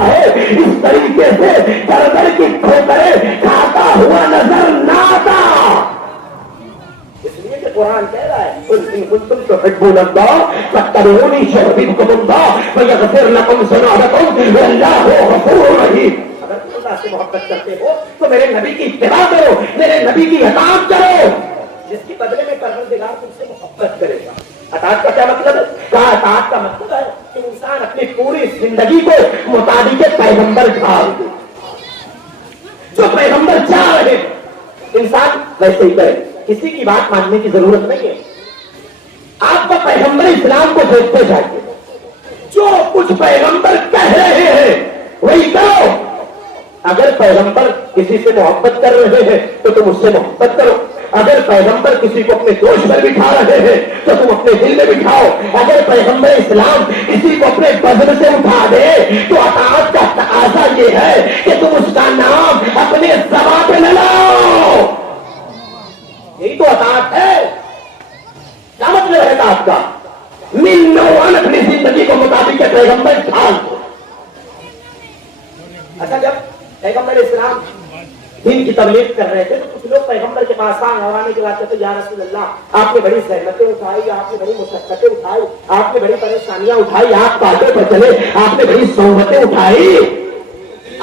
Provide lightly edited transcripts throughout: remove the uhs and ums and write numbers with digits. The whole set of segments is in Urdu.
ہے اس طریقے سے در در کی ٹھوکریں کھاتا ہوا نظر نہ آتا. اس لیے کہ قرآن کہہ رہا ہے قل ان کنتم تحبون اللہ فاتبعونی یحببکم اللہ ویغفر لکم ذنوبکم واللہ غفور رحیم. اگر تم اللہ سے محبت کرتے ہو تو میرے نبی کی اتباع کرو, میرے نبی کی اطاعت کرو, جس کی بدلے میں پروردگار تم سے محبت کرے گا. اطاعت کا کیا مطلب ہے؟ کہا اطاعت کا مطلب ہے کہ انسان اپنی پوری زندگی کو مطابق پیغمبر ڈھال دے. جو پیغمبر چاہ رہے انسان ویسے ہی کرے, کسی کی بات ماننے کی ضرورت نہیں ہے. آپ کا پیغمبر اسلام کو دیکھتے جائیے, جو کچھ پیغمبر کہہ رہے ہیں وہی کرو. اگر پیغمبر کسی سے محبت کر رہے ہیں تو تم اس سے محبت کرو. اگر پیغمبر کسی کو اپنے دوش پر بٹھا رہے ہیں تو تم اپنے دل میں بٹھاؤ. اگر پیغمبر اسلام کسی کو اپنے بدن سے اٹھا دے تو اطاعت کا تقاضا یہ ہے کہ تم اس کا نام اپنے زبان پہ نہ لاؤ. یہی تو اطاعت ہے. کیا مطلب ہے اطاعت کا؟ من نوعاً اپنی زندگی کو مطابق پیغمبر ڈھال دو. اچھا, جب پیغمبر اسلام دین کی تبلیغ کر رہے تھے تو کچھ لوگ پیغمبر کے پاس آنے کے بعد کہتے یا رسول اللہ آپ نے بڑی زحمتیں اٹھائی, آپ نے بڑی مشقتیں اٹھائی, آپ نے بڑی پریشانیاں اٹھائی, آپ باتیں پر چلے, آپ نے بڑی صحبتیں اٹھائی,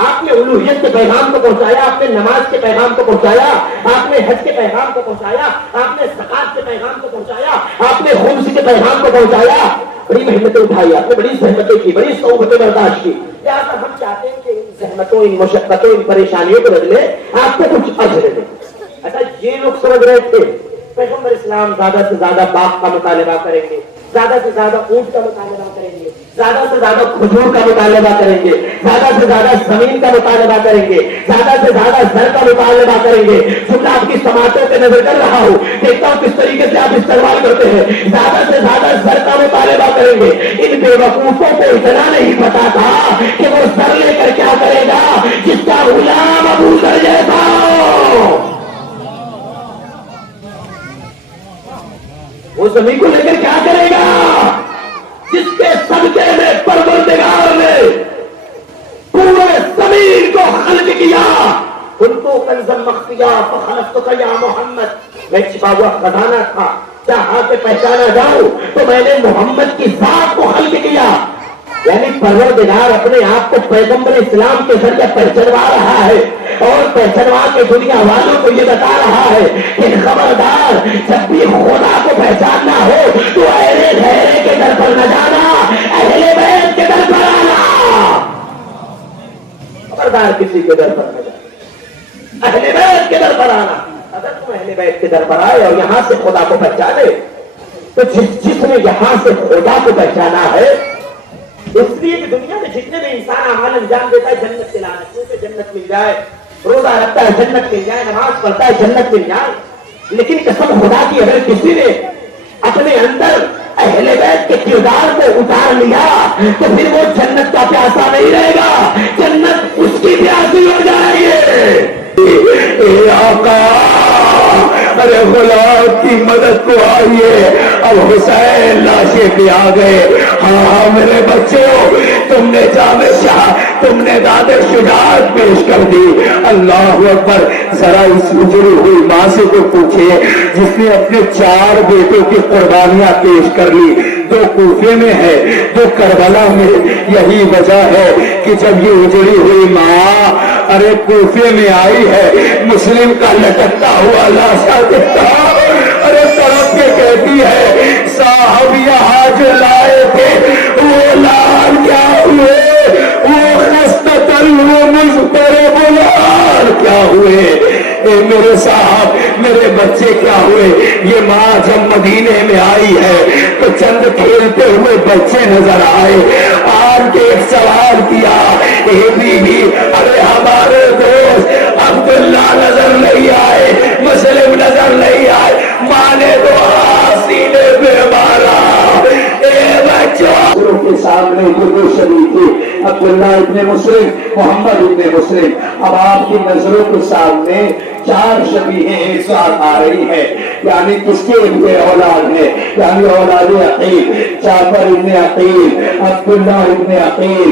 آپ نے الوہیت کے پیغام کو پہنچایا, آپ نے نماز کے پیغام کو پہنچایا, آپ نے حج کے پیغام کو پہنچایا, آپ نے زکات کے پیغام کو پہنچایا, آپ نے خمس کے پیغام کو پہنچایا, بڑی محنتیں اٹھائی, آپ نے بڑی زحمتیں کی, بڑی صحبتیں برداشت کی. لہٰذا ہم چاہتے ہیں کہ ان زحمتوں, ان مشقتوں, ان پریشانیوں کے بدلے آپ کو کچھ اجر دیں. اچھا, یہ لوگ سمجھ رہے تھے پیغمبر اسلام زیادہ سے زیادہ باغ کا مطالبہ کریں گے, زیادہ سے زیادہ اونٹ کا مطالبہ کریں گے, زیادہ سے زیادہ کھجور کا مطالبہ کریں گے, زیادہ سے زیادہ زمین کا مطالبہ کریں گے, زیادہ سے زیادہ زر کا مطالبہ کریں گے. جب آپ کی سماعتوں پہ نظر کر رہا ہوں, دیکھتا ہوں کس طریقے سے آپ استعمال کرتے ہیں. زیادہ سے زیادہ زر کا مطالبہ کریں گے. ان بے وقوفوں کو اتنا نہیں پتا تھا کہ وہ زر لے کر کیا کرے گا جس کا غلام ابو ذر جیسا ہو. وہ زمین کو لے کر کیا کرے گا جس کے صدقے میں پروردگار نے پورے زمین کو خلق کیا. کنتو کنزا مخفیا فخلقتک یا محمد, میں چھپا ہوا خزانہ تھا, چاہا کہ پہچانا جاؤں تو میں نے محمد کی ذات کو خلق کیا. یعنی پروردگار اپنے آپ کو پیغمبر اسلام کے ذریعے پہچانوا رہا ہے اور پہچانوا کے دنیا والوں کو یہ بتا رہا ہے کہ خبردار, جب بھی خدا کو پہچاننا ہو تو اہل غیرے کے در پر نہ جانا, اہل بیت کے در پر آنا. خبردار کسی کے در پر نہ جانا, اہل بیت کے در پر آنا. اگر تم اہل بیت کے در پر آئے اور یہاں سے خدا کو پہچانے تو جس نے یہاں سے خدا کو پہچانا ہے, اس لیے کہ دنیا میں جتنے بھی انسان اعمال انجام دیتا ہے جنت کے لعنت سے جنت مل جائے, روزہ رکھتا ہے جنت مل جائے, نماز پڑھتا ہے جنت مل جائے, لیکن قسم خدا کی اگر کسی نے اپنے اندر اہل بیت کے کردار کو اتار لیا تو پھر وہ جنت کا پیاسا نہیں رہے گا, جنت اس کی پیاسی ہو جائے گی. اے آقا, ارے غلام کی مدد کو آئیے, اب حسین لاشیں بھی آ گئے. ہاں میرے بچوں, تم نے جامع شاہ, تم نے داد شجاعت پیش کر دی. اللہ اکبر. ذرا اس اجڑی ہوئی ماں سے تو پوچھے جس نے اپنے 4 بیٹوں کی قربانیاں پیش کر لی, 2 کوفے میں ہے, 2 کربلا میں. یہی وجہ ہے کہ جب یہ اجڑی ہوئی ماں ارے کوفے میں آئی ہے, مسلم کا لٹکتا ہوا لاشا دیکھتا, ارے تڑپ کے کہتی ہے صاحب یہاں جو لائے تھے وہ لال کیا ہوئے, وہ خستتل وہ مضطرب لال کیا ہوئے. اے میرے صاحب, میرے بچے کیا ہوئے. یہ ماں جب مدینے میں آئی ہے تو چند کھیلتے ہوئے بچے نظر آئے. آن کے ایک سوال کیا, اے بی بی, ارے ہمارے دوست عبداللہ نظر نہیں آئے, مسلم نظر نہیں آئے. ماں نے تو سینے پہ مارا. اے بچوں کے سامنے جو شریف تھے عبداللہ ابن مسلم, محمد ابن مسلم, اب آپ کی نظروں کے سامنے 4 شبیہیں ایک ساتھ آ رہی ہے. یعنی کس کے ان کے اولاد ہے, یعنی اولاد عقیل, جعفر ابن عقیل, عبداللہ ابن عقیل,